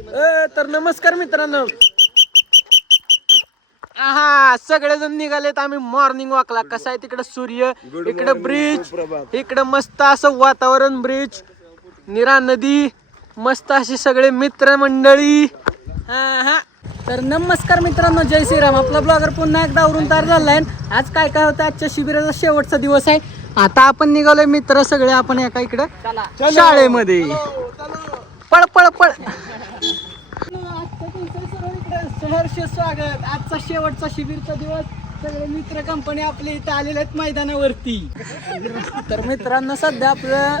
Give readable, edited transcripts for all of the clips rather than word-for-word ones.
तर नमस्कार मित्रांनो. हा सगळेजण निघालेत आम्ही मॉर्निंग वॉकला. कसा आहे तिकडे सूर्य, इकडे ब्रिज, इकडे मस्त असं वातावरण, ब्रिज, निरा नदी, मस्त अशी सगळे मित्र मंडळी. तर नमस्कार मित्रांनो, जय श्रीराम. आपला ब्लॉगर पुन्हा एकदा आवरून तयार झालाय. आज काय काय होतं, आजच्या शिबिराचा शेवटचा दिवस आहे. आता आपण निघालोय मित्र सगळे, आपण एका इकडे शाळेमध्ये. पळ पळ पळ. सहर्ष स्वागत. आजचा शेवटचा शिबिरचा दिवस. सगळे मित्र कंपनी आपले इथे आलेले आहेत मैदानावरती. तर मित्रांनो, सध्या आपलं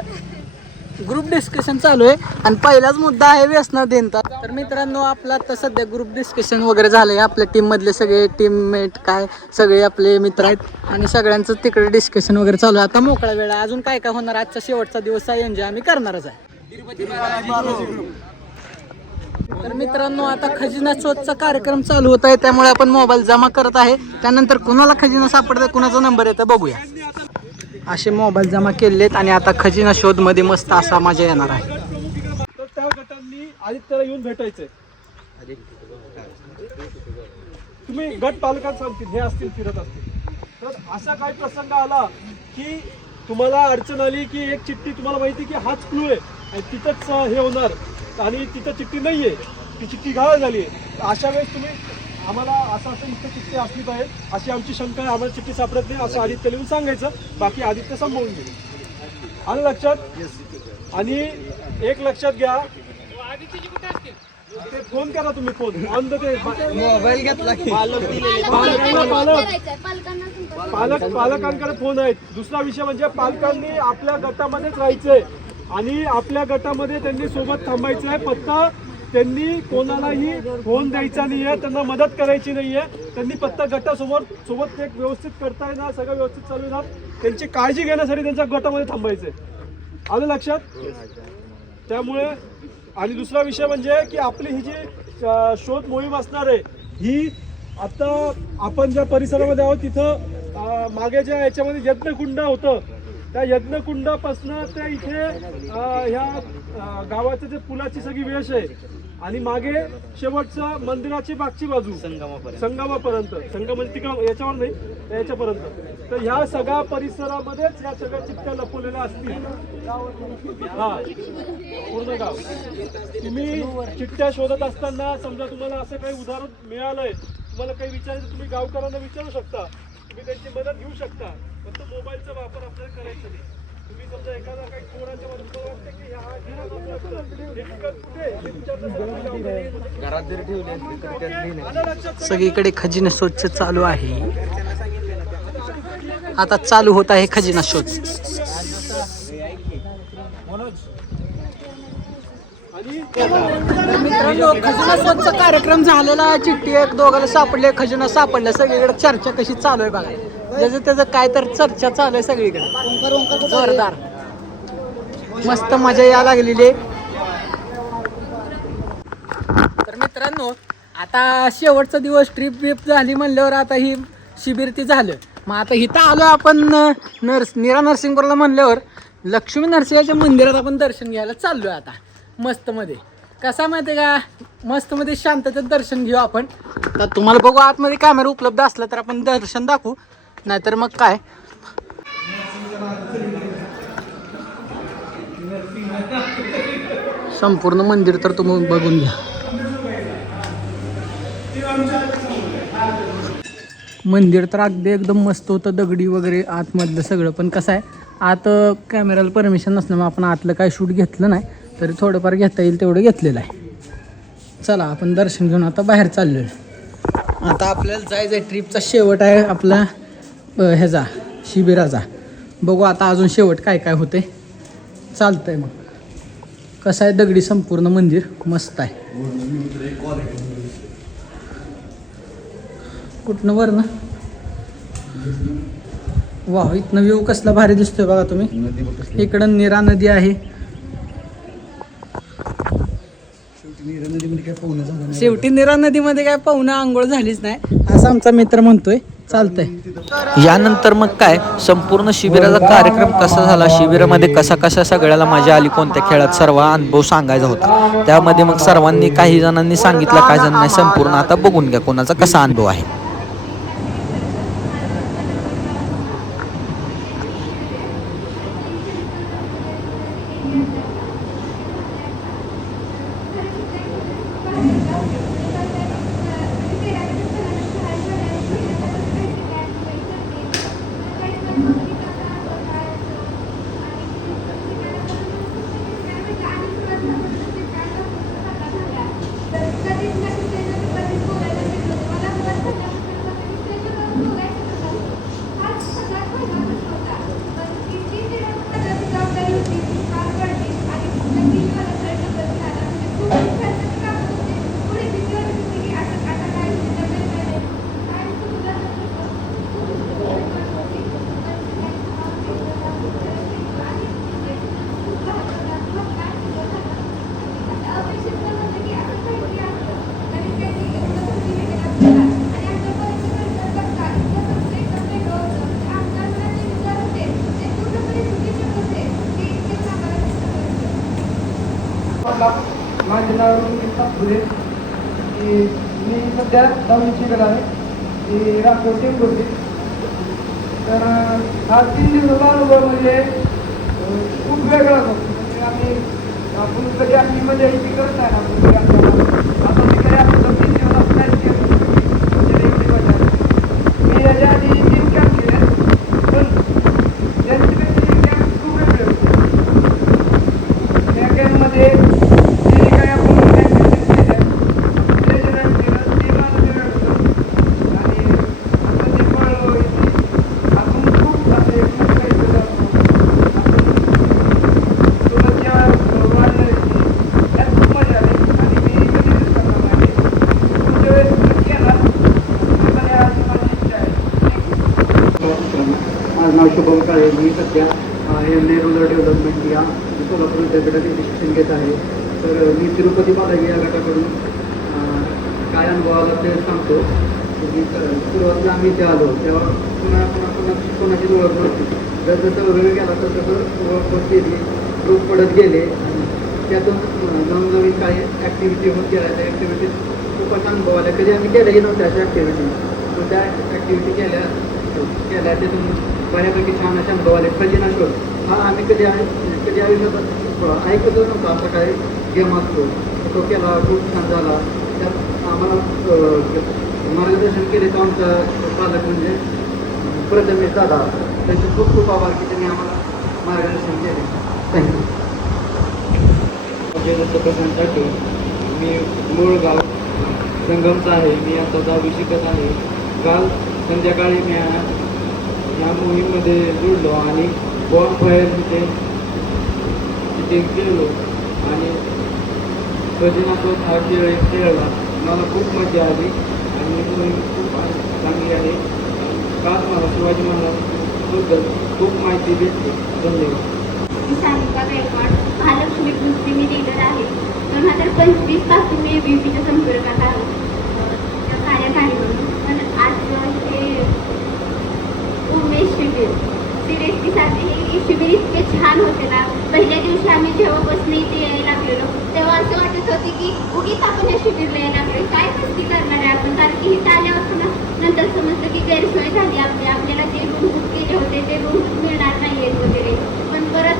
ग्रुप डिस्कशन चालू आहे आणि पहिलाच मुद्दा आहे व्यसनाधीनता. तर मित्रांनो, आपला आता सध्या ग्रुप डिस्कशन वगैरे झालंय. आपल्या टीम मधले सगळे टीममेट काय सगळे आपले मित्र आहेत आणि सगळ्यांचं तिकडे डिस्कशन वगैरे चालू आहे. आता मोकळा वेळ आहे. अजून काय काय होणार, आजचा शेवटचा दिवस आहे, एन्जॉय आम्ही करणारच आहे. तर मित्रांनो, आता खजिना शोधचा कार्यक्रम चालू होत आहे, त्यामुळे आपण मोबाईल जमा करत आहे. त्यानंतर कुणाला खजिना सापडतोय, कुणाचा नंबर येतो बघूया. असे मोबाईल जमा केलेत आणि आता खजिना शोध मध्ये मस्त असा मजा येणार आहे. तर त्या गटांनी आदित्यला येऊन भेटायचंय. तुम्ही गट पालकांना सांगतील, हे असतील फिरत असतील. तर असा काही प्रसंग आला की तुम्हाला अडचण आली की एक चिठ्ठी, तुम्हाला माहिती की हाच क्लू आहे आणि तिथंच हे होणार आणि तिथं चिठ्ठी नाहीये, ती चिठ्ठी गाळ झाली आहे. अशा वेळेस तुम्ही आम्हाला असं इथं चिठ्ठी असली पाहिजे, अशी आमची शंका आहे, आम्हाला चिठ्ठी सापडत नाही असं आदित्य लिहून सांगायचं. बाकी आदित्य सांभाळून घेईल. आलं लक्षात? आणि एक लक्षात घ्या, ते फोन करा तुम्ही, फोन ऑन द ते मोबाईल घेतला की पालकांकडे फोन आहेत. दुसरा विषय म्हणजे पालकांनी आपल्या गटामध्येच राहायचंय आणि आपल्या गटामध्ये त्यांनी सोबत थांबायचं आहे. फक्त त्यांनी कोणालाही फोन द्यायचा नाहीये, त्यांना मदत करायची नाहीये. त्यांनी फक्त गटासमोर सोबत एक व्यवस्थित करता येणार, सगळं व्यवस्थित चालू येणार, त्यांची काळजी घेण्यासाठी त्यांच्या गटामध्ये थांबायचंय. आलं लक्षात? त्यामुळे आणि दुसरा विषय म्हणजे की आपली ही जी शोध मोहीम असणार आहे, ही आता आपण ज्या परिसरामध्ये आहोत तिथं मागे ज्या याच्यामध्ये यज्ञकुंड होतं, त्या यज्ञकुंडापासनं ते इथे ह्या गावाचं जे पुलाची सगळी वेश आहे आणि मागे शेवटचं मंदिराची मागची बाजू संगमापर्यंत, संगम तिकडं याच्यावर नाही, याच्यापर्यंत. तर ह्या सगळ्या परिसरामध्येच ह्या सगळ्या चिठ्ठ्या लपवलेल्या असतील. हा पूर्ण गाव. तुम्ही चिठ्ठ्या शोधत असताना समजा तुम्हाला असं काही उदाहरण मिळालंय, तुम्हाला काही विचारायचं, तुम्ही गावकऱ्यांना विचारू शकता, तुम्ही त्यांची मदत घेऊ शकता. फक्त मोबाईलचा वापर आपल्याला करायचा नाही. तुम्ही समजा एखादा काही कोणाच्या मध्ये वाटतं की सगळीकडे खजिना शोध चालू आहे. आता चालू होत आहे खजिना शोध. मित्रांनो, खजिना शोधचा कार्यक्रम झालेला. चिठ्ठी एक दोघाला सापडले, खजिना सापडला. सगळीकडे चर्चा कशी चालू आहे बघा. ज्याचं त्याचं काय तर चर्चा चालू आहे सगळीकडे जोरदार. मस्त मजा या लागलेली. तर मित्रांनो, आता शेवटचा दिवस, ट्रिप झाली म्हणल्यावर आता ही शिबिर ती झालं. मग आता इथं आलो आपण नीरा नरसिंगपूरला म्हणल्यावर लक्ष्मी नरसिंहाच्या मंदिरात आपण दर्शन घ्यायला चाललोय. आता मस्त मध्ये कसा माहिती का, मस्त मध्ये शांततेत दर्शन घेऊ आपण. तर तुम्हाला बघू आतमध्ये कॅमेरा उपलब्ध असला तर आपण दर्शन दाखवू, नाहीतर मग काय. संपूर्ण मंदिर तर तुम्ही बघून घ्या. मंदिर तर अगदी एकदम मस्त होतं, दगडी वगैरे आतमधलं सगळं. पण कसं आहे, आत कॅमेराला परमिशन नसल्यामुळे आपण आतलं काय शूट घेतलं नाही, तरी थोडंफार घेता येईल तेवढं घेतलेलं आहे. चला आपण दर्शन घेऊन आता बाहेर चाललोय. आता आपल्याला जायचं आहे, ट्रिपचा शेवट आहे आपला ह्याचा शिबिराचा. बघू आता अजून शेवट काय काय होते. चालतंय मग. कसं आहे, दगडी संपूर्ण मंदिर मस्त आहे. कुठनं वर ना, वाह, इथनं व्ह्यू कसला भारी दिसतोय बघा तुम्ही. इकडं नीरा नदी आहे. शेवटी नीरा नदीमध्ये काय पाहुणा आंघोळ झालीच नाही असं आमचा मित्र म्हणतोय. चालतंय. यानंतर मग काय संपूर्ण शिबिराचा कार्यक्रम कसा झाला, शिबिरामध्ये कसा सगळ्याला मजा आली, कोणत्या खेळात, सर्व अनुभव सांगायचा होता. त्यामध्ये मग सर्वांनी, काही जणांनी सांगितलं, काही जणांनी संपूर्ण आता बघून घ्या कोणाचा कसा अनुभव आहे. माझे नाव रोहित सातपुरे. मी सध्या 10वी शिकत आहे ती राठोड टेंबूरची. तर हा 3 दिवसाचा अनुभव म्हणजे खूप वेगळा होतो. म्हणजे आपण कधी आपली मजा इतकी करत नाही ना. आता मी कधी आपण 3 दिवस आपण नाही केलं म्हणजे एवढी मजा आली. मी याच्या आधी 3 कॅम्प केले पण त्यांच्यापेक्षा कॅम्प खूप वेगळे होते. त्या कॅम्पमध्ये माझं नाव शुभम काळे. मी सध्या रूरल डेव्हलपमेंट या सोलापूर विद्यापीठात शिक्षण घेत आहे. तर मी तिरुपती बालाजी या गटाकडून काय अनुभव आला ते सांगतो. सुरुवातीला आम्ही इथे आलो तेव्हा कोणाची ओळख नव्हती. जसं वेळ गेला तसं ओळख केली, ग्रुप पडत गेले आणि त्यातून नवनवीन काही ॲक्टिव्हिटी होत गेल्या. त्या ॲक्टिव्हिटीज खूपच अनुभव आल्या. कधी आम्ही केल्याही नव्हत्या अशा ॲक्टिव्हिटी. तर त्या ॲक्टिव्हिटी केल्या त्यातून बऱ्यापैकी छान असे अनुभव आले. खजिना शोध हा आम्ही कधी आयुष्यात ऐकतच नव्हता. असा काही गेम असतो तो केला, खूप छान झाला. त्यात आम्हाला मार्गदर्शन केले तर आमचा पालक म्हणजे प्रथमेश दादा, त्यांचे खूप खूप आभार की त्यांनी आम्हाला मार्गदर्शन केले. थँक्यू. प्रशांत टाके. मी मूळ गाव संगमचा आहे. मी आता 10वी शिकत आहे. काल संध्याकाळी मी ह्या मोहीममध्ये जुळलो आणि बॉन फायर तिथे गेलो आणि खजिनाशोध हा खेळ खेळला. मला खूप मजा आली आणि मोहीम खूप चांगली आहे. काल मला शिवाजी महाराजांबद्दल खूप माहिती भेटली. धन्यवाद. सानिका गायकवाड, महालक्ष्मी ग्रुपची मी लीडर आहे. 2025 पासून मी BUPच्या संपर्कात आहे कार्यकारी म्हणून. पण आज हे उमेश शिबिर सिरियसलीसाठी हे शिबिर इतके छान होते ना. पहिल्या दिवशी आम्ही जेव्हा बसने इथे यायला लागलेलो तेव्हा असं वाटत होते की उगीच आपण या शिबिरला यायला लागलो, काय मस्ती करणार आहे आपण. कारण की इथं आल्यावर ना नंतर समजलं की गैरसोय झाली. आपल्याला जे रूम बुक केले होते ते रूम मिळणार नाही आहेत वगैरे. पण परत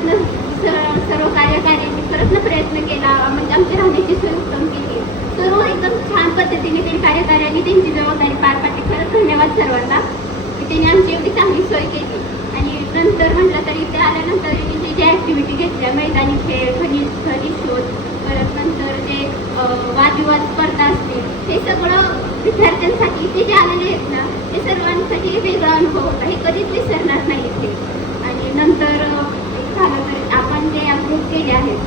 सर्व कार्यकाऱ्यांनी परत प्रयत्न केला. म्हणजे आमची राहण्याची सोय उत्तम केली. सर्व एकदम छान पद्धतीने त्यांनी कार्यकाऱ्यांनी त्यांची जबाबदारी पार पाडली. खरंच धन्यवाद सर्वांना की त्यांनी आमची एवढी चांगली सोय केली. आणि नंतर म्हटलं तरी इथे आल्यानंतर त्यांनी जे ॲक्टिव्हिटी घेतल्या, मैदानी खेळ, खनिज शोध, परत नंतर जे वादविवाद स्पर्धा असतील, हे सगळं विद्यार्थ्यांसाठी इथे जे आलेले आहेत ना ते सर्वांसाठी वेगळा अनुभव होता. हे कधीच विसरणार नाही इथे. आणि नंतर झालं तर आपण जे ग्रुप केले आहेत,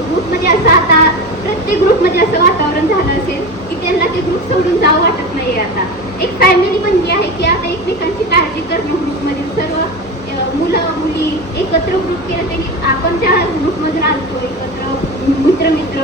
ग्रुपमध्ये असं आता प्रत्येक ग्रुपमध्ये असं वातावरण झालं असेल की त्यांना ते ग्रुप सोडून जावं वाटत नाही. आता एक फॅमिली बनली आहे की आता एकमेकांची काळजी करणं. ग्रुपमधील सर्व मुलं मुली एकत्र ग्रुप केलं त्यांनी. आपण ज्या ग्रुपमधून आलतो एकत्र मित्र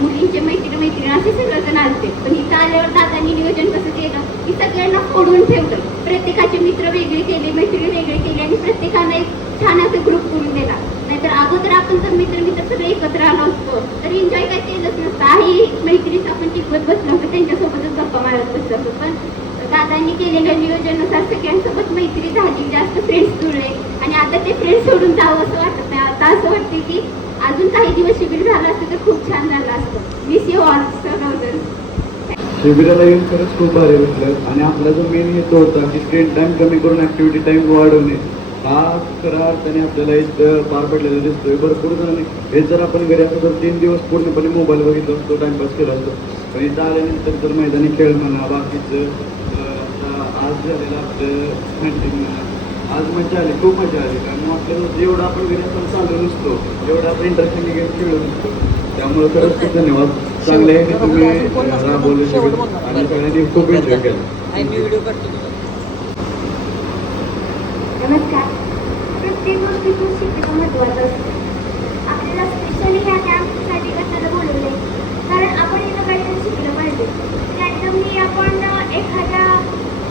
मुलींचे मैत्रिणी असे सगळं जण आलते. पण इथं आल्यावर दादांनी नियोजन कसं केलं की सगळ्यांना फोडून ठेवलं. प्रत्येकाचे मित्र वेगळे केले, मैत्रिणी वेगळे केले आणि प्रत्येकानं एक छान असं ग्रुप करून दिला. नाहीतर अगोदर आपण जर मित्र सगळे एकत्र आलो असतो तर एन्जॉय काय केलंच नसतं. आई मैत्रिणीच आपण टिकवत बसलो होतो, त्यांच्यासोबतच गप्पा मारत बसलो होतो. पण दादांनी केलेल्या नियोजनानुसार सगळ्यांसोबत मैत्री झाली, जास्त फ्रेंड्स जुळले आणि आता ते फ्रेंड्स सोडून जावं असं वाटत नाही. आता असं वाटते की अजून काही दिवस शिबिर झालं असतं तर खूप छान झालं असतं. Miss you all sir. शिबिराला येऊन खरंच खूप भारी वाटलं आणि आपला जो मेन हेतू होता की स्क्रीन टाइम कमी करून ॲक्टिव्हिटी टाइम वाढवणे, हा खऱ्या अर्थाने आपल्याला इथं पार पडलेला दिसतोय. भरपूर जणांनी हे जर आपण घरी असतो तर 3 दिवस पूर्णपणे मोबाईल बघितला असतो, टाइमपास केला असतो. पण इथं आल्यानंतर तर मैदानी खेळ म्हणा, बाकीचं आज झालेलं आपलं हंटिंग म्हणा, आज मजा आली, खूप मजा आली. कारण आपल्याला जेवढं आपण घरी आपण चालू नसतो तेवढं आपण इंटरेस्टिंग गेम खेळू नसतो. त्यामुळे खरंच खूप धन्यवाद. चांगले आहे की तुम्ही राबवले आणि सगळ्यांनी खूप एन्जॉय केलं. नमस्कार. प्रत्येक गोष्टीतून शिकणं महत्त्वाचं असतं. आपल्याला स्पेशली ह्या कॅम्पसाठी कशाला बोलवले, कारण आपण इथं काहीतरी शिकलं पाहिजे. रँडमली आपण एखाद्या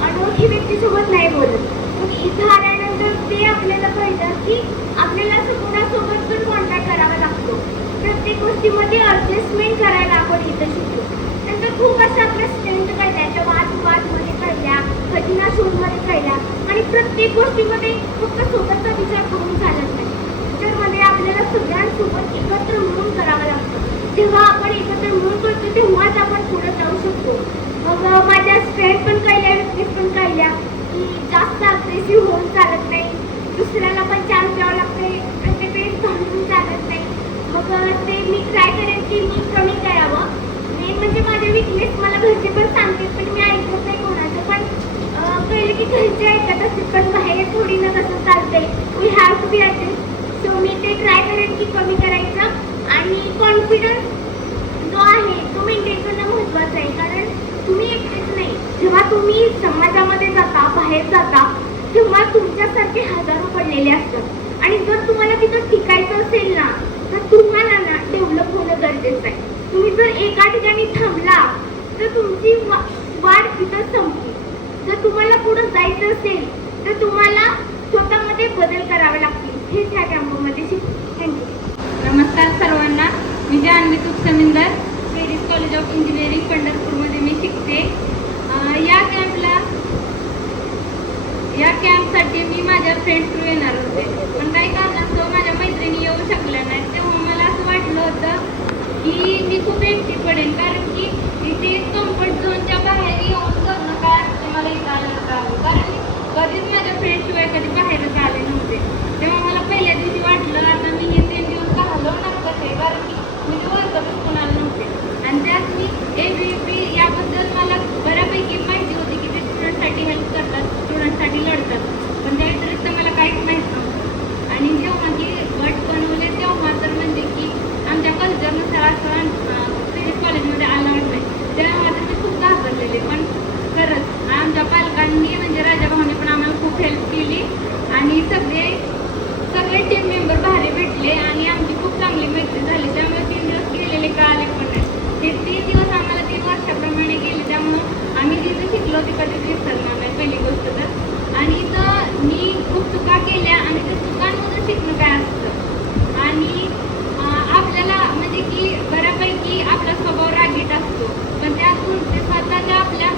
अनोळखी व्यक्तीसोबत नाही बोलत. मग इथं आल्यानंतर ते आपल्याला कळतं की आपल्याला असं कोणासोबत पण कॉन्टॅक्ट करावा लागतो. प्रत्येक गोष्टीमध्ये ॲडजस्टमेंट करायला आपण इथं शिकतो. नंतर खूप असं आपल्या स्ट्रेंथ कळल्या, वादमध्ये कळल्या, खजिना शोधमध्ये कळल्या आणि प्रत्येक गोष्टीमध्ये फक्त स्वतःचा विचार करून चालत नाही. त्याच्यामध्ये आपल्याला सगळ्यांसोबत एकत्र मिळून करावं लागतं. जेव्हा आपण एकत्र मिळून करतो तेव्हाच आपण पुढे जाऊ शकतो. मग माझ्या स्ट्रेंथ पण कळल्या, विकनेस पण कळल्या की जास्त अग्रेसिव्ह होऊन चालत नाही, दुसऱ्याला पण चान्स द्यावं लागते आणि ते पेस घालून चालत नाही. मग ते मी ट्राय करेन की मी कमी करावं. मेन म्हणजे माझे विकनेस मला घरचे पण सांगतात, पण मी ऐकत नाही कोणाचं. पण कळलं की घरचे ऐकत असतील, पण बाहेर थोडी ना कसं चालतंय. We have to be adjust. So मी ते ट्राय करेन की कमी करायचं आणि कॉन्फिडन्स जो आहे तो मेंटेन करणं महत्त्वाचं आहे. कारण तुम्ही एकटेच नाही, जेव्हा तुम्ही समाजामध्ये जाता, बाहेर जाता, तेव्हा तुमच्यासारखे हजारो पडलेले असतात आणि जर तुम्हाला तिथं टिकायचं असेल ना तर तुम्हाला ना डेव्हलप होणं गरजेचं आहे. तुम्ही जर एका ठिकाणी थांबला तर तुमची वाढ तिथं संपली. जर तुम्हाला पुढं जायचं असेल तर तुम्हाला स्वतःमध्ये बदल करावे लागतील. हेच ह्या कॅम्पमध्ये शिकतो. थँक्यू. नमस्कार सर्वांना. मी Janhavi Tupsamindar, Paris college of engineering पंढरपूरमध्ये मी शिकते. या कॅम्पसाठी मी माझ्या फ्रेंड्स थ्रू येणार होते, पण काही कारणास्तव माझ्या मैत्रिणी येऊ शकल्या नाहीत. तेव्हा मला असं वाटलं होतं की मी खूप एकटी पडेन, कारण की इथे कम्फर्ट झोनच्या बाहेर येऊन करणं काय असतं मला इथं आलं. कारण कधीच माझ्या फ्रेंड्सशिवाय कधी बाहेरच आले नव्हते. तेव्हा मला पहिल्या दिवशी वाटलं आता मी हे 3 दिवस घालवणार कसे, कारण की मी ओळखतच कोणाला नव्हते. आणि त्यात मी ABVP याबद्दल मला बऱ्यापैकी माहिती होती की ते स्टुडंटसाठी हेल्प करतात, स्टुडंटसाठी लढतात, पण त्या व्यतिरिक्त मला काहीच माहीत नव्हतं. आणि जेव्हा की गट बनवले तेव्हा तर म्हणजे की आमच्या कल्चरनुसार असं पेरिस कॉलेजमध्ये अलाउड नाही. तेव्हा तर मी खूप घाबरलेले. पण खरंच आमच्या पालकांनी म्हणजे राजाभाऊने पण आम्हाला खूप हेल्प केली आणि सगळे टीम मेंबर भारी भेटले आणि आमची खूप चांगली मैत्री झाली. त्यामुळे 3 दिवस गेलेले कळाले पण नाही. हे 3 दिवस आम्हाला 3 वर्षाप्रमाणे गेले. त्यामुळं आम्ही जिथं शिकलो ते कधीच विसरणार नाही, पहिली गोष्ट तर. आणि इथं मी खूप चुका केल्या आणि त्या चुकांमधून शिकणं काय असतं. आणि आपल्याला म्हणजे की बऱ्यापैकी आपला स्वभाव रागीट असतो, पण त्यातून ते स्वतःच्या आपल्या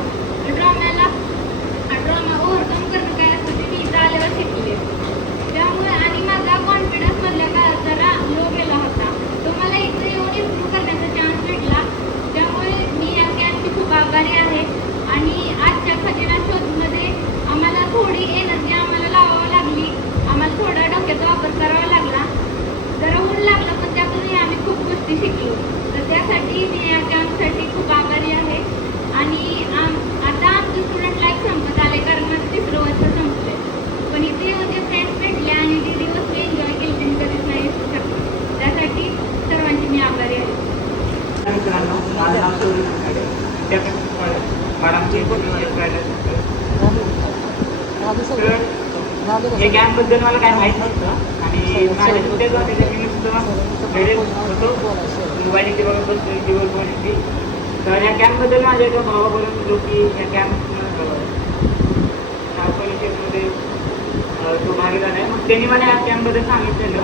ड्रामा ओव्हरकम करणं काय असतं ते मी इथं आल्यावर शिकले. त्यामुळे आणि माझा कॉन्फिडन्स मधल्या काळात जरा लो गेला होता, तो मला इथं येऊन इम्प्रूव्ह करण्याचा चान्स भेटला. त्यामुळे मी या कॅम्पची खूप आभारी आहे. आणि आजच्या खजिना शोधमध्ये आम्हाला थोडी एनर्जी आम्हाला लावावी लागली, आम्हाला थोडा डोक्याचा वापर करावा लागला, जरा ऊन लागलं, पण त्यातूनही आम्ही खूप गोष्टी शिकलो. तर त्यासाठी मी या कॅम्पसाठी खूप आभारी आहे. आणि आता आमचं स्टुडंट लाईफ संपत आले, कारण माझं 3रं वर्ष संपले. पण इथे जे फ्रेंड्स भेटले आणि जे दिवस मी एन्जॉय केले ते कधीच नाही विसरू शकतो. त्यासाठी सर्वांची मी आभारी आहे. मित्रांनो, माझं नाव सोडून मॅडमची हे कॅम्पबद्दल मला काय माहीत नव्हतं आणि माझ्या सुट्ट्याच होते मी नुसतं होतो. मोबाईल इथे बघत बसतो दिवसभर. तर ह्या कॅम्पबद्दल माझ्या एका भावाकडून जो की ह्या कॅम्प मध्ये तो भागीदार आहे. मग त्यांनी मला ह्या कॅम्पबद्दल सांगितलेलं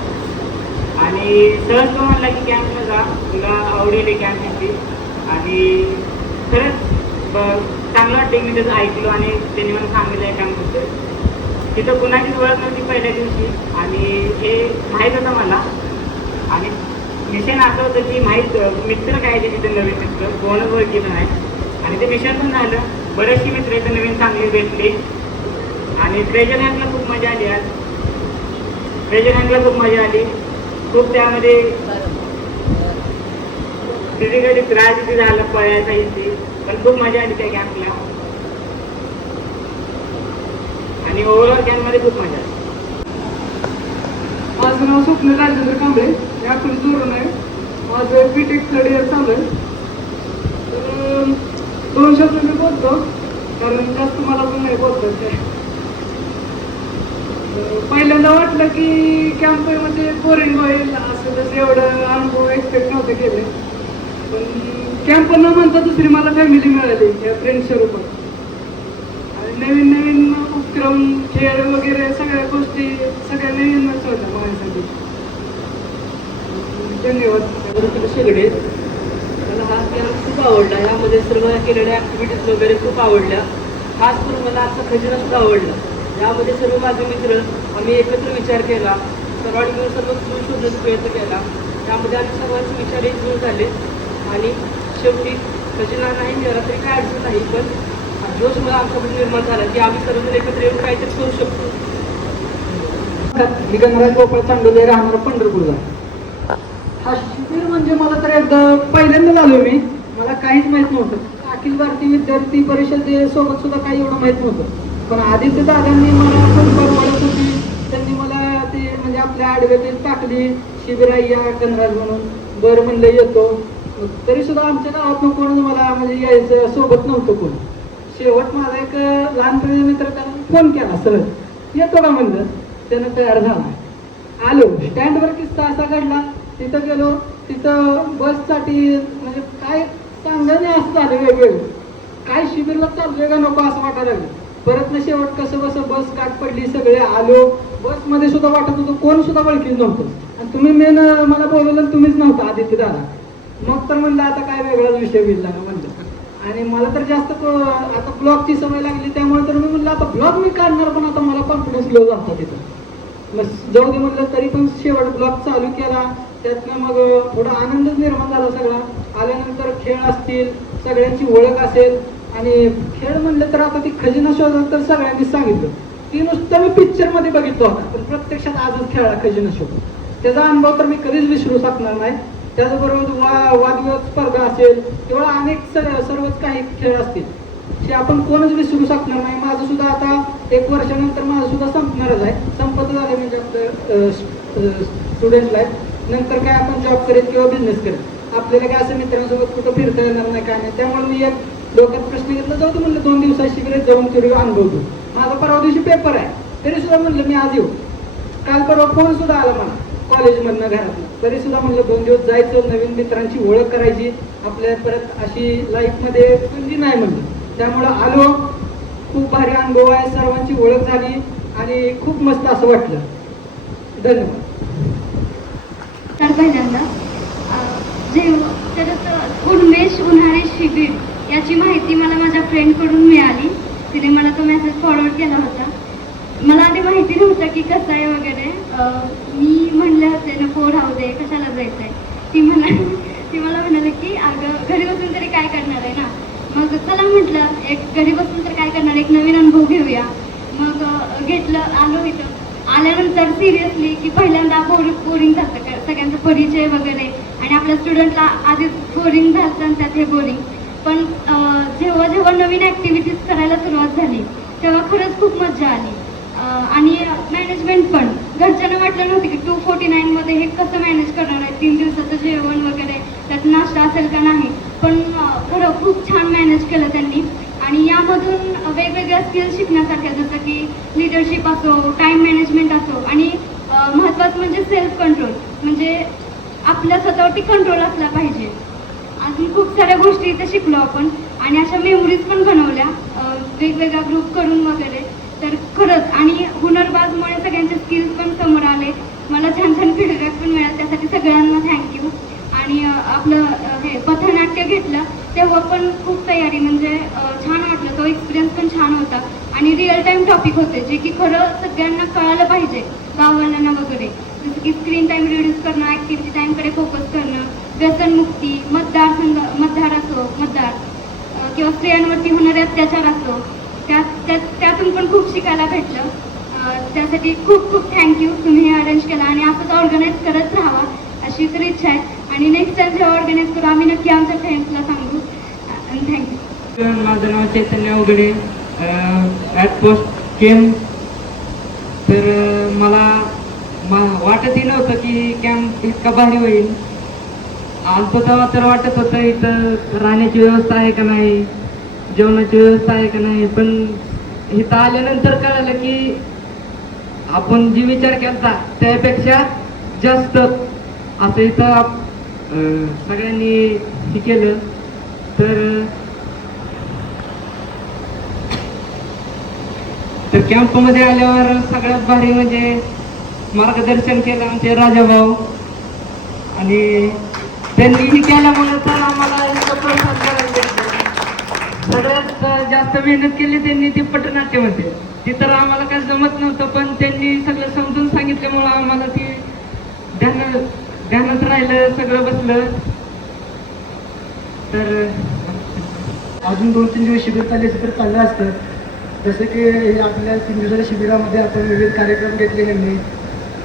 आणि सहज तो म्हणला की कॅम्पला जा, तुला आवडेल कॅम्पची. आणि खरंच चांगलं वाटतं मी त्याचं ऐकलो आणि त्यांनी मला सांगितलं या कॅम्पबद्दल. तिथं कुणाचीच ओळख नव्हती पहिल्या दिवशी आणि हे माहीत होतं मला. आणि मिशन असं होतं की मित्र काय ते तिथे नवीन मित्र कोणच ओळखीचं नाही. आणि ते मिशन पण झालं. बरेचसे मित्र इथं नवीन चांगले भेटले आणि ट्रेजर हँडला खूप मजा आली. आज ट्रेजर हँडला खूप मजा आली. खूप त्यामध्ये फिजिकली त्रास इथे झाला पळायचा इथे, पण खूप मजा आली त्या कॅम्पला. आणि ओव्हरऑल कॅम्पमध्ये खूप मजा आली. माझं नाव स्वप्न राजेंद्र कांबळे, मी आपण जोरून आहे. माझं बीटेक थर्ड इयर चालू आहे. तर 2 शब्द मी बोलतो कारण जास्त मला पण नाही बोलतात. पहिल्यांदा वाटलं की कॅम्पमध्ये बोरिंग होईल असं, तसं एवढं अनुभव एक्सपेक्ट नव्हते केले. पण कॅम्प न म्हणता दुसरी मला फॅमिली मिळाली या फ्रेंडच्या रूपात. आणि नवीन नवीन उपक्रम खेळ वगैरे सगळ्या गोष्टी सगळ्या नवीनच होत्या माझ्यासाठी. धन्यवाद. शेगडे मला हा कॅम्प खूप आवडला. यामध्ये सर्व केलेल्या ॲक्टिव्हिटीज वगैरे खूप आवडल्या. खास करून मला आजचा खजिना सुद्धा आवडला. यामध्ये सर्व माझे मित्र आम्ही एकत्र विचार केला, सर्वांनी मिळून सर्व जुळ शोधण्याचा प्रयत्न केला. त्यामध्ये आम्ही सर्वांचे विचार एकजूळ झाले आणि शेवटी खजिना नाही मिळाला तरी काय अडचण नाही, पण जोश मला आमच्याकडून निर्माण झाला की आम्ही सर्वजण एकत्र येऊन काहीतरी करू शकतो. मी गणराज गोपाळ चांडोले, राहणार पंढरपूरला. हा शिबिर म्हणजे मला तर एकदा पहिल्यांदा आलो मी. मला काहीच माहीत नव्हतं. अखिल भारतीय विद्यार्थी परिषदेसोबत सुद्धा काही एवढं माहीत नव्हतं. पण आदित्य दादांनी मला फुटबॉल ओळख होती. त्यांनी मला ते म्हणजे आपल्या ॲडव्हर्टाईज टाकली शिबिर या गणराज म्हणून. बरं म्हणलं येतो. तरी सुद्धा आमच्या गावातून कोण मला म्हणजे यायचं सोबत नव्हतं कोण. शेवट माझा एक लहानपणी मित्र त्यानं फोन केला, सहज येतो का म्हणलं. त्यानं तयार झाला. आलो स्टँडवर. किस्सा असा घडला, तिथं गेलो. तिथं बससाठी म्हणजे काय सांगणे असं झालं वेगवेगळं. काय शिबिरला चाललोय का नको असं वाटायला लागलं. परत ना शेवट कसं बस गाठ पडली. सगळे आलो. बसमध्ये सुद्धा वाटत होतं कोण सुद्धा ओळखीच नव्हतं. आणि तुम्ही मेन मला बोलवलं तुम्हीच नव्हता, आदित्य दादा. मग तर म्हणलं आता काय वेगळाच विषय होईल ना म्हणलं. आणि मला तर जास्त आता ब्लॉगची सवय लागली त्यामुळे तर मी म्हणलं आता ब्लॉग मी काढणार, पण आता मला कॉन्फिडन्स लो झाला तिथं. मग जाऊ दे म्हणलं. तरी पण शेवट ब्लॉग चालू केला. त्यातनं मग थोडा आनंदच निर्माण झाला सगळा. आल्यानंतर खेळ असतील, सगळ्यांची ओळख असेल. आणि खेळ म्हणलं तर आता ती खजिना शोध तर सगळ्यांनीच सांगितलं. ती नुसतं मी पिक्चरमध्ये बघितलं होता, पण प्रत्यक्षात आजच खेळला खजिना शोध. त्याचा अनुभव तर मी कधीच विसरू शकणार नाही. त्याचबरोबर वादविवाद स्पर्धा असेल किंवा अनेक सर्वच काही खेळ असतील जे आपण कोणच विसरू शकणार नाही. माझं सुद्धा आता 1 वर्षानंतर माझं सुद्धा संपणारच आहे. संपत झालं म्हणजे आपलं स्टुडंट लाईफ. नंतर काय आपण जॉब करेल किंवा बिझनेस करेल. आपल्याला काय असं मित्रांसोबत कुठं फिरता येणार नाही काय नाही. त्यामुळे मी एक डोक्यात प्रश्न घेतला, जाऊ म्हणलं 2 दिवसात शिबिरात जाऊन तेवढी अनुभवतो. माझा परवा दिवशी पेपर आहे तरी सुद्धा म्हणलं मी आज येऊ. काल परवा फोन सुद्धा आला मला कॉलेजमधनं घरातून. तरी सुद्धा म्हणलं 2 दिवस जायचं, नवीन मित्रांची ओळख करायची. आपल्या परत अशी लाईफमध्ये संधी नाही म्हणलं. त्यामुळं आलो. खूप भारी अनुभव आहे. सर्वांची ओळख झाली आणि खूप मस्त असं वाटलं. धन्यवाद. तर पहिल्यांदा त्याच्यात उन्मेष उन्हाळे शिबिर याची माहिती मला माझ्या फ्रेंडकडून मिळाली. तिने मला तो मेसेज फॉरवर्ड केला होता. मला आधी माहिती नव्हतं की कसं आहे वगैरे. मी म्हणले होते नको राहू दे, कशाला जायचं आहे. ती मला म्हणाले की अगं घरी बसून तरी काय करणार आहे ना. मग चला म्हटलं एक घरी बसून तर काय करणार, एक नवीन अनुभव घेऊया. मग घेतलं. आलो इथं. आल्यानंतर सिरियसली की पहिल्यांदा बोरिंग झालं सगळ्यांचा परिचय वगैरे. आणि आपल्या स्टुडंटला आधीच बोरिंग झालं आणि त्यात हे बोरिंग. पण जेव्हा जेव्हा नवीन ॲक्टिव्हिटीज करायला सुरुवात झाली तेव्हा खरंच खूप मजा आली. आणि मॅनेजमेंट पण घरच्यांना वाटलं नव्हतं की 249मध्ये हे कसं मॅनेज करणार आहे. 3 दिवसाचं जेवण वगैरे, त्यात नाश्ता असेल का नाही. पण खरं खूप छान मॅनेज केलं त्यांनी. आणि यामधून वेगवेगळ्या स्किल्स शिकण्यासारख्या, जसं की लिडरशिप असो, टाईम मॅनेजमेंट असो आणि महत्त्वाचं म्हणजे सेल्फ कंट्रोल. म्हणजे आपल्या स्वतःवरती कंट्रोल असला पाहिजे. अजून खूप साऱ्या गोष्टी इथे शिकलो आपण आणि अशा मेमोरीज पण बनवल्या वेगवेगळ्या ग्रुप करून वगैरे. तर खरंच आणि हुनरबाजमुळे सगळ्यांचे स्किल्स पण समोर आले. मला छान छान फीडबॅक पण मिळाला, त्यासाठी सगळ्यांना थँक्यू. आणि आपलं हे पथनाट्य घेतलं तेव्हा पण खूप तयारी म्हणजे छान वाटलं. तो एक्सपिरियन्स पण छान होता आणि रिअल टाईम टॉपिक होते जे की खरं सगळ्यांना कळालं पाहिजे गाववाल्यांना वगैरे. जसं की स्क्रीन टाईम रिड्यूस करणं, ॲक्टिव्हिटी टाईमकडे फोकस करणं, व्यसनमुक्ती, मतदार किंवा स्त्रियांवरती होणारे अत्याचार असो, त्यातून पण खूप शिकायला भेटलं. त्यासाठी खूप खूप थँक्यू. तुम्ही हे अरेंज केलं आणि असंच ऑर्गनाईज करत राहावा अशी तर इच्छा आहे. आणि नेक्स्ट टाइम जेव्हा ऑर्गनाईज करू आम्ही नक्की आमच्या फ्रेंड्सला सांगू. आणि थँक्यू. माझं नाव चैतन्य अवघडे, ॲट पोस्ट केम. तर मला वाटतही नव्हतं की कॅम्प इतका भारी होईल. आलतो तेव्हा तर वाटत होतं इथं राहण्याची व्यवस्था आहे का नाही, जेवणाची व्यवस्था आहे का नाही, पण इथं आल्यानंतर कळालं की आपण जी विचार केला त्यापेक्षा जास्त असं इथं सगळ्यांनी हे केलं. तर कॅम्पमध्ये आल्यावर सगळ्यात भारी म्हणजे मार्गदर्शन केलं आमचे राजाभाऊ आणि त्यांनी केल्यामुळे तर आम्हाला इतकं प्रोत्साहन करायला भेटलं. सगळ्यात जास्त मेहनत केली त्यांनी ती पटनाट्यमध्ये. ती तर आम्हाला काय जमत नव्हतं, पण त्यांनी सगळं समजून सांगितल्यामुळं आम्हाला ती ध्यानात राहिलं, सगळं बसलं. तर अजून 2-3 दिवस शिबिर चालले असते तर चाललं असतं. जसं की हे आपल्या 3 दिवसाच्या शिबिरामध्ये आपण विविध कार्यक्रम घेतले यांनी.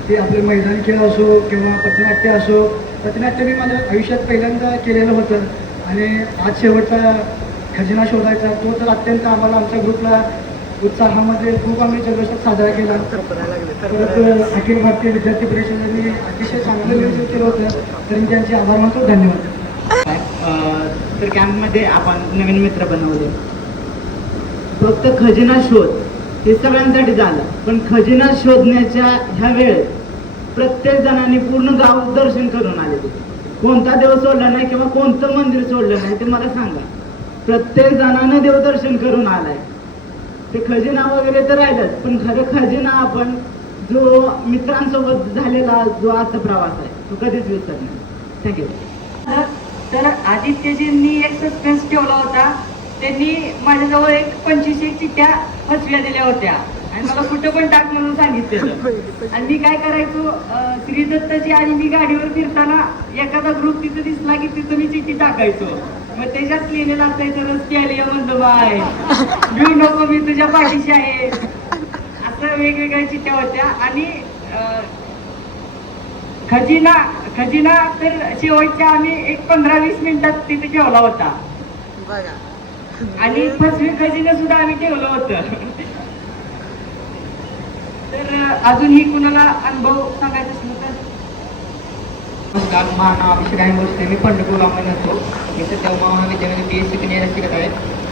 ते आपले मैदानी खेळ असो किंवा पथनाट्य असो. पथनाट्य मी माझ्या आयुष्यात पहिल्यांदा केलेलं होतं आणि आज शेवटचा खजिना शोधायचा तो तर अत्यंत आम्हाला आमच्या ग्रुपला उत्साहामध्ये खूप आम्ही जल्लोषात साजरा केला. परत अखिल भारतीय विद्यार्थी परिषदेने अतिशय चांगलं नियोजन केलं होतं, तरी त्यांचे आभार मानतो. धन्यवाद. तर कॅम्पमध्ये आपण नवीन मित्र बनवले. फक्त खजिना शोध हे सगळ्यांसाठी झालं, पण खजिना शोधण्याच्या ह्या वेळेत प्रत्येक जणांनी पूर्ण गाव दर्शन करून आले. कोणता देव सोडला नाही किंवा कोणतं मंदिर सोडलं नाही ते मला सांगा. प्रत्येक जणानं देवदर्शन करून आलाय. ते खजिना वगैरे तर राहिलंच, पण खरं खजिना आपण जो मित्रांसोबत झालेला जो आजचा प्रवास आहे तो कधीच विसरणार नाही. थँक्यू. तर आदित्यजींनी एक सस्पेन्स ठेवला होता. त्यांनी माझ्याजवळ 25 चिठ्ठ्या फसव्या दिल्या होत्या आणि मला कुठं पण टाक म्हणून सांगितलेलं. आणि मी काय करायचो, श्रीदत्तजी आणि मी गाडीवर फिरताना एखादा ग्रुप तिथं दिसला की तिथं मी चिठ्ठी टाकायचो. मग त्याच्यात लिहिलेलं असायचं, रस्ती आली म्हणतो बाय, भिऊ नको मी तुझ्या पाठीशी आहे. असं वेगवेगळ्या चिठ्ठ्या होत्या. आणि खजिना तर शेवटच्या आम्ही एक 15-20 मिनिटात तिथे ठेवला होता आणि फसवी खजिना सुद्धा आम्ही ठेवलं होतं. तर अजूनही कुणाला अनुभव सांगायचा असेल तर. नमस्कार, माझं नाव अभिषेक आहे बोलते. मी पंढरपूर होतो. मी सध्या महाविद्यालयामध्ये BSc सेकंड इयर शिकत आहे.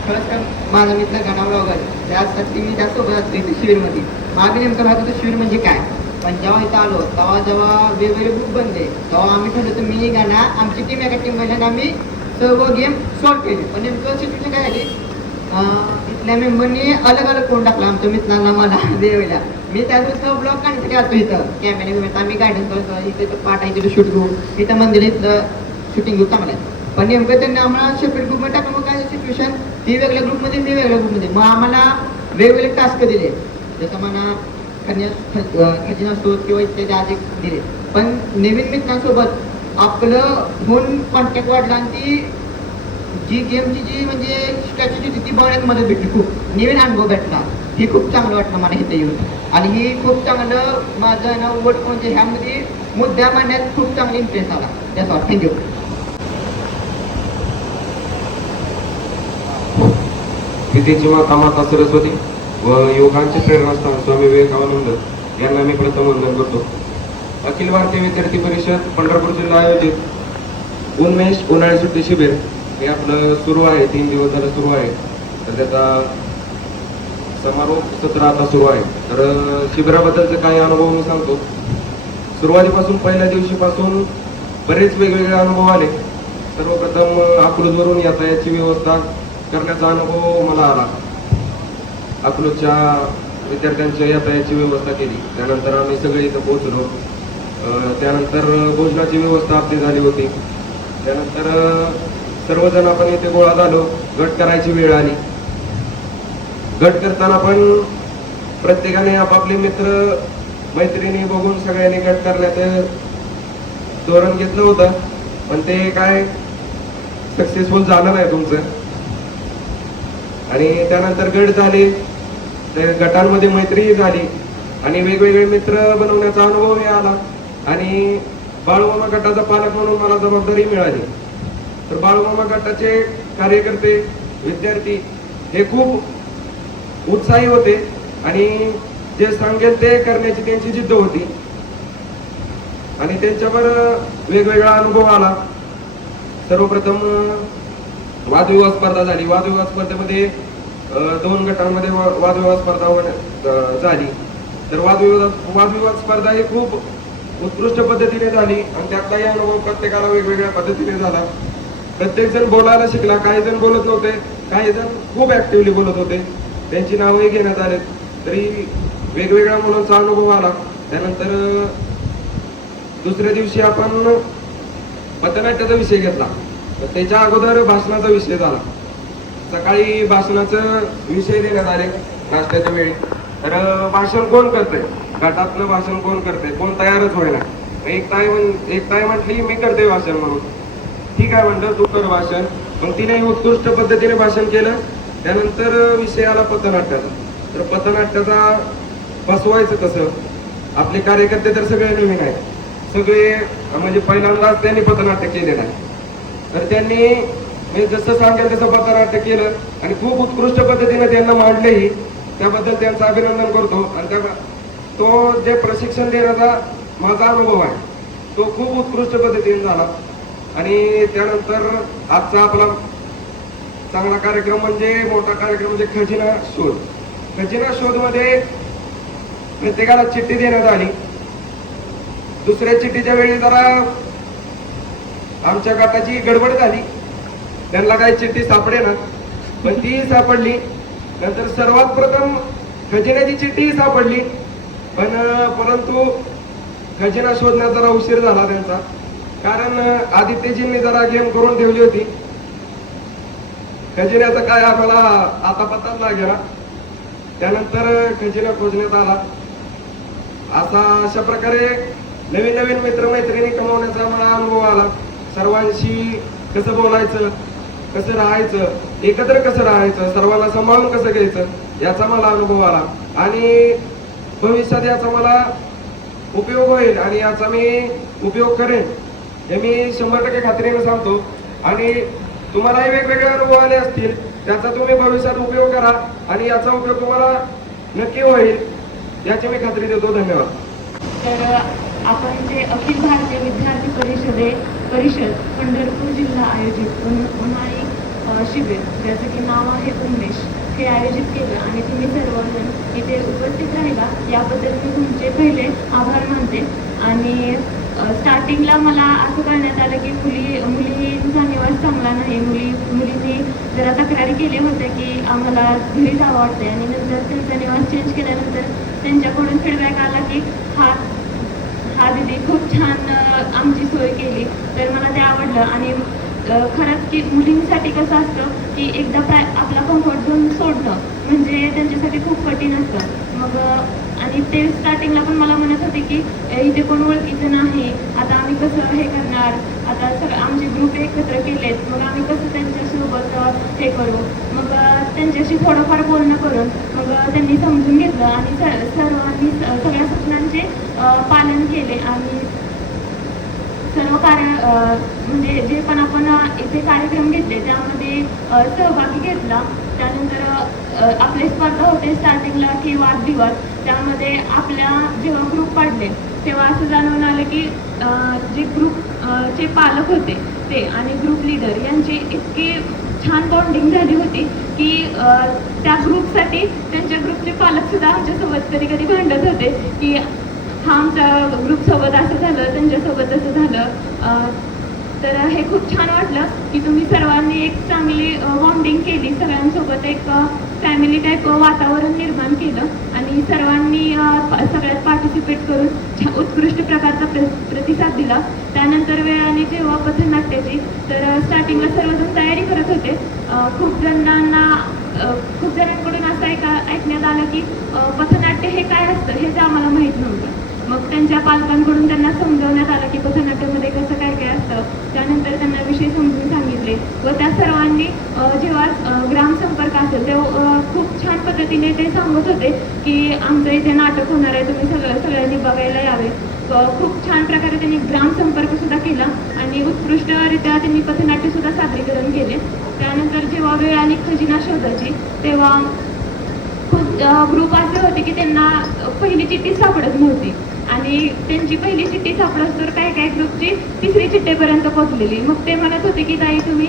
खरंच तर माझा मित्र गणाव वगैरे त्यासाठी मी त्यासोबत असतो इथे शिबिरमध्ये. मागे नेमकं राहत होतं शिबिर म्हणजे काय, पण जेव्हा इथं आलो जेव्हा वेगवेगळे ग्रुप बनले तेव्हा आम्ही ठरलो होतं मी गाणा आमची टीम एका टीम बनल्याने आम्ही सर्व गेम सॉल्व केले. पण नेमकं सिच्युएशन काय झाली, इथल्या मेंबरनी अलग अलग करून टाकला आमच्या मित्रांना मला वेळेला. मी त्यावेळेस ब्लॉग काढण्यासाठी आलो इथं कॅमेरा घेऊन. आम्ही गायडन्स करतो इथं पाठ आहे तिथं शूट घेऊ, इथं मंदिर इथलं शूटिंग घेऊ चांगलं आहे. पण नेमकं त्यांनी आम्हाला सेपरेट ग्रुपमध्ये टाकलं. मग काय सिच्युएशन, ती वेगळ्या ग्रुपमध्ये मी वेगळ्या ग्रुपमध्ये. मग आम्हाला वेगवेगळे टास्क दिले, जसं मला खजिना शोध किंवा इत्यादी अधिक दिले. पण नवीन मित्रांसोबत आपलं फोन कॉन्टॅक्ट वाढला आणि ती जी गेमची जी म्हणजे स्ट्रॅटेजी होती ती बघण्यात मदत भेटली. खूप नवीन अनुभव भेटला. हे खूप चांगलं वाटलं मला इथे येऊन. आणि ही खूप चांगलं माझं ना उघड म्हणजे ह्यामध्ये मुद्दा मांडण्यात खूप चांगला इंटरेस्ट आला. त्यासाठी थँक्यू. विद्येची माता सरस्वती व योगांचे प्रेरणास्थान स्वामी विवेकानंद यांना मी प्रथम वंदन करतो. अखिल भारतीय विद्यार्थी परिषद पंढरपूर जिल्हा आयोजित उन्मेष उन्हाळी सुट्टी शिबिर हे आपलं सुरू आहे. 3 दिवस झालं सुरू आहे. तर त्याचा समारोप सत्र आता सुरू आहे. तर शिबिराबद्दलचे काही अनुभव मी सांगतो. सुरुवातीपासून पहिल्या दिवशीपासून बरेच वेगवेगळे अनुभव आले. सर्वप्रथम अकलूजवरून यातायातची व्यवस्था करण्याचा अनुभव मला आला. अकलूजच्या विद्यार्थ्यांच्या यातायातची व्यवस्था केली. त्यानंतर आम्ही सगळे इथं पोहोचलो. त्यानंतर भोजनाची व्यवस्था आपली झाली होती. त्यानंतर सर्वजण आपण इथे गोळा झालो. गट करायची वेळ आली. गट करताना पण प्रत्येकाने आपापले मित्र मैत्रिणी बघून सगळ्यांनी गट करण्याचं धोरण घेतलं होतं, पण ते काय सक्सेसफुल झालं नाही तुमचं. आणि त्यानंतर गट झाले, त्या गटांमध्ये मैत्रीही झाली आणि वेगवेगळे मित्र बनवण्याचा अनुभवही आला. आणि बाळूमामा गटाचा पालक म्हणून मला जबाबदारी मिळाली. तर बाळूमामा गटाचे कार्यकर्ते विद्यार्थी हे खूप उत्साही होते आणि जे सांगेल ते करण्याची त्यांची जिद्द होती. आणि त्यांच्यावर वेगवेगळा अनुभव आला. सर्वप्रथम वादविवाद स्पर्धा झाली. वादविवाद स्पर्धेमध्ये 2 गटांमध्ये वादविवाद स्पर्धा झाली. तर वादविवाद स्पर्धा ही खूप उत्कृष्ट पद्धतीने झाली आणि त्यातलाही अनुभव प्रत्येकाला वेगवेगळ्या पद्धतीने झाला. प्रत्येक जण बोलायला शिकला. काही जण बोलत नव्हते, काही जण खूप ऍक्टिव्हली बोलत होते. त्यांची नावही घेण्यात आले. तरी वेगवेगळ्या मुलांचा अनुभव आला. त्यानंतर दुसऱ्या दिवशी आपण पथनाट्याचा विषय घेतला. त्याच्या अगोदर भाषणाचा विषय झाला. सकाळी भाषणाचा विषय देण्यात आले नाश्त्याच्या वेळी. तर भाषण कोण करते, गटातलं भाषण कोण करते, कोण तयारच होईना. एक ताई म्हटली मी करते भाषण म्हणून. ठीक आहे म्हणलं, तू कर भाषण. मग तिने उत्कृष्ट पद्धतीने भाषण केलं. त्यानंतर विषय आला पथनाट्याचा. तर पथनाट्याचा बसवायचं कसं. आपले कार्यकर्ते तर सगळे नवीन आहेत, सगळे म्हणजे पहिल्यांदाच त्यांनी पथनाट्य केलेलं आहे. तर त्यांनी मी जसं सांगेल तसं पथनाट्य केलं आणि खूप उत्कृष्ट पद्धतीने त्यांना मांडलेही. त्याबद्दल त्यांचं अभिनंदन करतो. आणि तो जे प्रशिक्षण देण्याचा माझा अनुभव आहे तो खूप उत्कृष्ट पद्धतीने झाला. आणि त्यानंतर आजचा आपला चांगला कार्यक्रम म्हणजे मोठा कार्यक्रम म्हणजे खजिना शोध. खजिना शोध मध्ये प्रत्येकाला चिठ्ठी देण्यात आली. दुसऱ्या चिठ्ठीच्या वेळी जरा आमच्या गटाची गडबड झाली. त्यांना काही चिठ्ठी सापडेना, पण ती सापडली. नंतर सर्वात प्रथम खजिन्याची चिठ्ठी सापडली, पण परंतु खजिना शोधण्यात जरा उशीर झाला त्यांचा. कारण आदित्यजींनी जरा गेम करून ठेवली होती. खजिन्याचा काय आम्हाला आता पत्ताच लागेना. त्यानंतर खजिना खोजण्यात आला. अशा प्रकारे नवीन नवीन मित्रमैत्रिणी कमवण्याचा मला अनुभव आला. सर्वांशी कसं बोलायचं, कसं राहायचं, एकत्र कसं राहायचं, सर्वांना सांभाळून कसं घ्यायचं याचा मला अनुभव आला. आणि भविष्यात याचा मला उपयोग होईल आणि याचा मी उपयोग करेन हे मी 100% खात्रीने सांगतो. आणि तुम्हालाही वेगवेगळे अनुभव आले असतील, त्याचा तुम्ही भविष्यात उपयोग करा आणि याचा उपयोग तुम्हाला नक्की होईल याची मी खात्री देतो. धन्यवाद. तर आपण जे अखिल भारतीय विद्यार्थी परिषद पंढरपूर जिल्हा आयोजित उन्हाळी शिबिर, ज्याचं की नाव आहे उन्मेष, हे आयोजित केलं आणि तुम्ही सर्वजण इथे उपस्थित राहिला याबद्दल मी तुमचे पहिले आभार मानते. आणि स्टार्टिंगला मला असं करण्यात आलं की मुलींचा निवास चांगला नाही, मुलींनी जरा तक्रारी केल्या होत्या की आम्हाला घरी जावं वाटते. आणि नंतर त्यांचा निवास चेंज केल्यानंतर त्यांच्याकडून फीडबॅक आला की हा दीदी खूप छान आमची सोय केली. तर मला ते आवडलं. आणि खरंच की मुलींसाठी कसं असतं की एकदा आपला कम्फर्ट झोन सोडणं म्हणजे त्यांच्यासाठी खूप कठीण असतं. मग आणि ते स्टार्टिंगला पण मला म्हणत होते की इथे कोण ओळखीचं नाही, आता आम्ही कसं हे करणार, आता सगळं आमचे ग्रुप एकत्र केलेत, मग आम्ही कसं त्यांच्यासोबत हे करू. मग त्यांच्याशी थोडंफार बोलणं करून मग त्यांनी समजून घेतलं आणि सर्वांनी सगळ्या सूचनांचे पालन केले. आणि सर्व म्हणजे जे पण आपण इथे कार्यक्रम घेतले त्यामध्ये सहभागी घेतला. त्यानंतर आपले स्पर्धा होते स्टार्टिंगला की वादविवाद. त्यामध्ये आपल्या जेव्हा ग्रुप पाडले तेव्हा असं जाणवून आलं की जे ग्रुपचे पालक होते ते आणि ग्रुप लीडर यांची इतकी छान बॉन्डिंग झाली होती की त्या ग्रुपसाठी त्यांच्या ग्रुपचे पालकसुद्धा आमच्यासोबत कधी कधी भांडत होते की हा आमच्या ग्रुपसोबत असं झालं, त्यांच्यासोबत असं झालं. तर हे खूप छान वाटलं की तुम्ही सर्वांनी एक चांगली बॉन्डिंग केली, सगळ्यांसोबत एक फॅमिली टाईप वातावरण निर्माण केलं आणि सर्वांनी सगळ्यात पार्टिसिपेट करून उत्कृष्ट प्रकारचा प्रतिसाद दिला. त्यानंतर वेळाने जेव्हा पथनाट्याची तर स्टार्टिंगला सर्वजण तयारी करत होते. खूप जणांकडून असं ऐकण्यात आलं की पथनाट्य हे काय असतं हे आम्हाला माहीत नव्हतं. मग त्यांच्या पालकांकडून त्यांना समजवण्यात आलं की पथनाट्यामध्ये कसं काय काय असतं. त्यानंतर त्यांना विषय समजून सांगितले व त्या सर्वांनी जेव्हा ग्रामसंपर्क असेल तेव्हा खूप छान पद्धतीने ते सांगत होते की आमचं इथे नाटक होणार आहे, तुम्ही सगळ्यांनी बघायला यावे. खूप छान प्रकारे त्यांनी ग्रामसंपर्कसुद्धा केला आणि उत्कृष्टरित्या त्यांनी पथनाट्यसुद्धा सादरीकरण केले. त्यानंतर जेव्हा वेळ आली खजिना शोधाची तेव्हा खूप ग्रुप असे होते की त्यांना पहिली चिठ्ठी सापडत नव्हती आणि त्यांची पहिली चिठ्ठी सापडत तर काही ग्रुपची तिसरी चिठ्ठीपर्यंत पोहोचलेली. मग ते म्हणत होते की ताई तुम्ही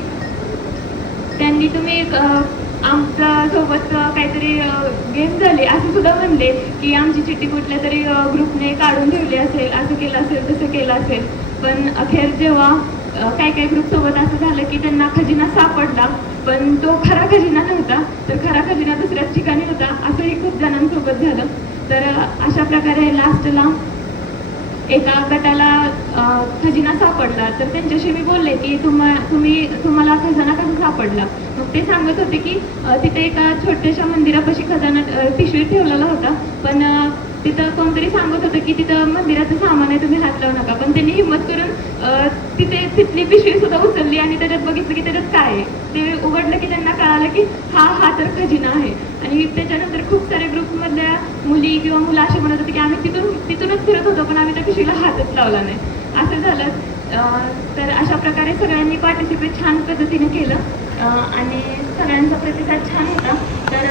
आमच्या सोबत काहीतरी गेम झाले असं सुद्धा म्हणले की आमची चिठ्ठी कुठल्या तरी ग्रुपने काढून ठेवली असेल, असं केलं असेल, तसं केलं असेल. पण अखेर जेव्हा काही ग्रुपसोबत असं झालं की त्यांना खजिना सापडला पण तो खरा खजिना नव्हता, तर खरा खजिना दुसऱ्याच ठिकाणी होता, असंही खूप जणांसोबत झालं. तर अशा प्रकारे लास्टला एका गटाला खजिना सापडला. तर त्यांच्याशी मी बोलले की तुम्हाला खजाना कसा सापडला. मग ते सांगत होते की तिथे एका छोट्याशा मंदिरापाशी खजाना पिशवीत ठेवलेला होता, पण तिथं कोणतरी सांगत होतं की तिथं मंदिराचं सामान आहे, तुम्ही हात लावू नका. पण त्यांनी हिंमत करून तिथली पिशवी सुद्धा उचलली आणि त्याच्यात बघितलं की त्याच्यात काय आहे. ते उघडलं की त्यांना कळालं की हा तर खजिना आहे. आणि त्याच्यानंतर खूप सारे ग्रुपमधल्या मुली किंवा मुलं असे म्हणत होते की आम्ही तिथूनच फिरत होतो पण आम्ही त्या पिशवीला हातच लावला नाही, असं झालं. तर अशा प्रकारे सगळ्यांनी पार्टिसिपेट छान पद्धतीने केलं आणि सगळ्यांचा प्रतिसाद छान होता. तर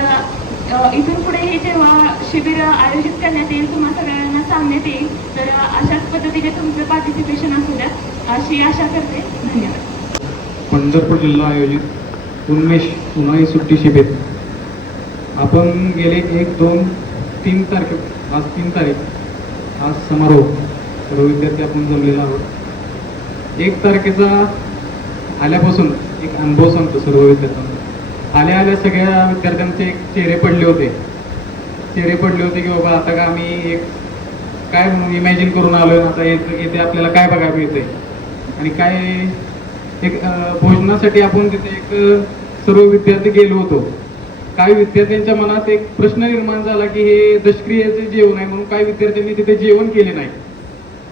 इथून पुढे हे जेव्हा शिबिर आयोजित करण्यात येईल, तुम्हा सगळ्यांना सांगण्यात येईल, तर अशाच पद्धतीने तुमचं पार्टिसिपेशन असू द्या अशी आशा करते. धन्यवाद. पंढरपूर जिल्हा आयोजित उन्मेष उन्हाळी सुट्टी शिबिर आपण गेले 1, 2, 3 तारखे आज 3 तारीख आज समारोह सर्व विद्यार्थी आपण जमलेला आहोत. 1 तारखेचा आल्यापासून एक अनुभव सांगतो सर्व विद्यार्थ्यांना. आल्या सगळ्या विद्यार्थ्यांचे एक चेहरे पडले होते की बाबा आता का आम्ही एक काय म्हणून इमॅजिन करून आलोय, आता येथे आपल्याला काय बघायला मिळते आणि काय एक भोजनासाठी आपण तिथे एक सर्व विद्यार्थी गेलो होतो. काही विद्यार्थ्यांच्या मनात एक प्रश्न निर्माण झाला की हे दशक्रियेचे जेवण आहे म्हणून काही विद्यार्थ्यांनी तिथे जेवण केले नाही.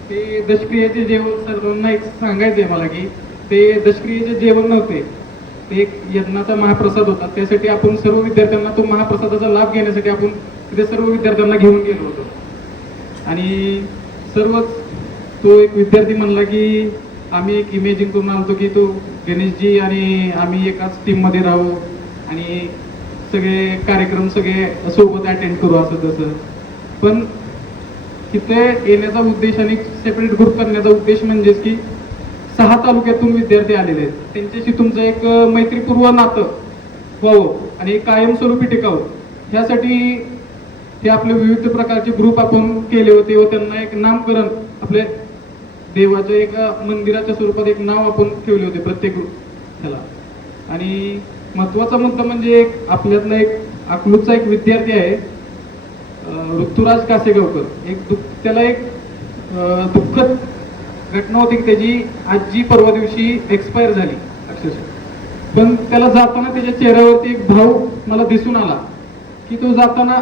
ते दशक्रियेचे जेवण सर्वांना एक सांगायचं आहे मला की ते दशक्रियेचे जेवण नव्हते, ते एक यज्ञाचा महाप्रसाद होता. त्यासाठी आपण सर्व विद्यार्थ्यांना तो महाप्रसादाचा लाभ घेण्यासाठी आपण तिथे सर्व विद्यार्थ्यांना घेऊन गेलो होतो. आणि सर्वच तो एक विद्यार्थी म्हणला की आम्ही एक इमेजिन करून आलतो की तो गणेशजी आणि आम्ही एकाच टीममध्ये राहू आणि सगळे कार्यक्रम सगळे सोबत अटेंड करू असं तसं. पण तिथे येण्याचा उद्देश आणि सेपरेट ग्रुप करण्याचा उद्देश म्हणजेच की 6 तालुक्यातून विद्यार्थी आलेले आहेत, त्यांच्याशी तुमचं एक मैत्रीपूर्व नातं व्हावं आणि कायमस्वरूपी टिकावं ह्यासाठी हे आपले विविध प्रकारचे ग्रुप आपण केले होते व त्यांना एक नामकरण आपले देवाच्या एका मंदिराच्या स्वरूपात एक नाव आपण ठेवले होते प्रत्येक ग्रुप ह्याला. आणि महत्वाचा मुद्दा म्हणजे एक आपल्यातला एक अकलूजचा एक विद्यार्थी आहे ऋतुराज कासेगावकर. त्याला एक दुःखद घटना होती की त्याची आजी परवा दिवशी एक्सपायर झाली अक्षरशः. पण त्याला जाताना त्याच्या चेहऱ्यावरती एक भाव मला दिसून आला की तो जाताना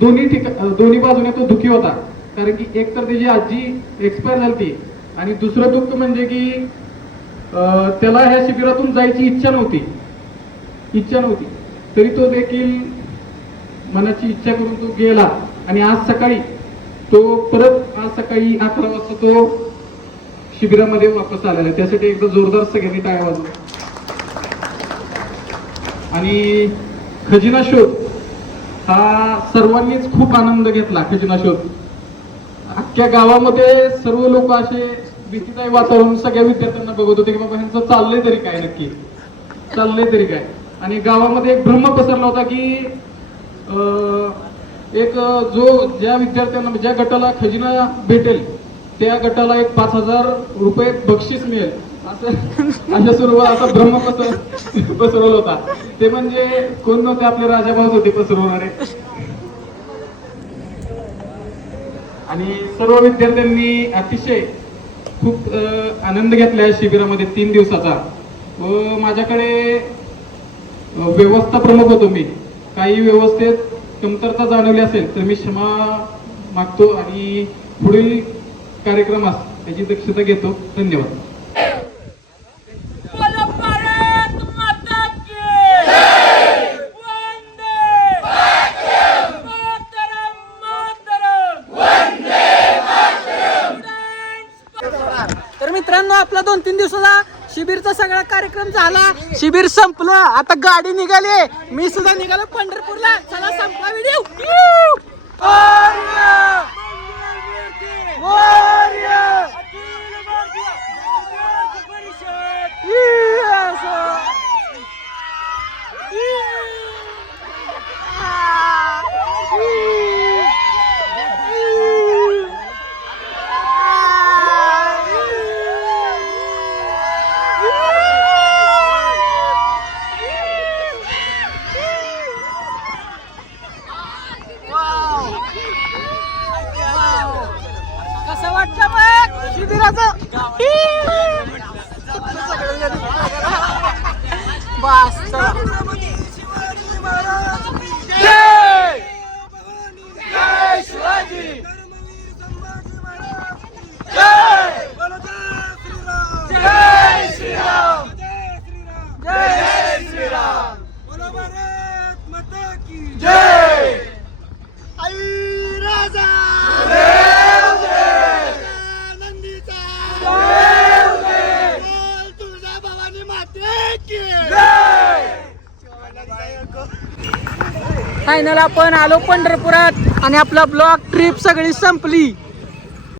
दोन्ही बाजूने तो दुःखी होता, कारण की एक तर त्याची आजी एक्सपायर झाली आणि दुसरं दुःख म्हणजे की त्याला ह्या शिबिरातून जायची इच्छा नव्हती तरी तो देखील मनाची इच्छा करून तो गेला आणि आज सकाळी 11 वाजता तो शिबिरामध्ये वापस आलेला आहे. त्यासाठी एकदा जोरदार सगळ्यांनी टाळ्या वाजवल्या. आणि खजिना शोध हा सर्वांनीच खूप आनंद घेतला. खजिना शोध अख्ख्या गावामध्ये सर्व लोक असे भीतीदायी वातावरण सगळ्या विद्यार्थ्यांना बघत होते की बाबा ह्यांचं चाललंय तरी काय. आणि गावामध्ये एक भ्रम पसरला होता की एक ज्या विद्यार्थ्यांना ज्या गटाला खजिना भेटेल त्या गटाला एक 5,000 रुपये बक्षीस मिळेल अशा स्वरूपात असा भ्रम पसरवला होता. ते म्हणजे कोण नव्हते, आपले राजाभाऊच होते पसरवणारे. आणि सर्व विद्यार्थ्यांनी अतिशय खूप आनंद घेतला या शिबिरामध्ये 3 दिवसाचा. व माझ्याकडे व्यवस्था प्रमुख होतो मी. काही व्यवस्थेत कमतरता जाणवली असेल तर मी क्षमा मागतो आणि पुढील कार्यक्रमास त्याची दक्षता घेतो. धन्यवाद. तर मित्रांनो, आपला 2-3 दिवसाचा शिबिरचा सगळा कार्यक्रम झाला. शिबिर संपलं, आता गाडी निघाली. मी सुद्धा निघालो पंढरपूरला. चला, संपला व्हिडिओ. कसं वाटतं मग शिबिराचं? बस चला. जय जय शिवाजी, जय जय श्रीराम, जय श्रीराम, भारत माता की जय. आई राजा फायनल आपण आलो पंढरपुरात आणि आपला ब्लॉग ट्रिप सगळी संपली.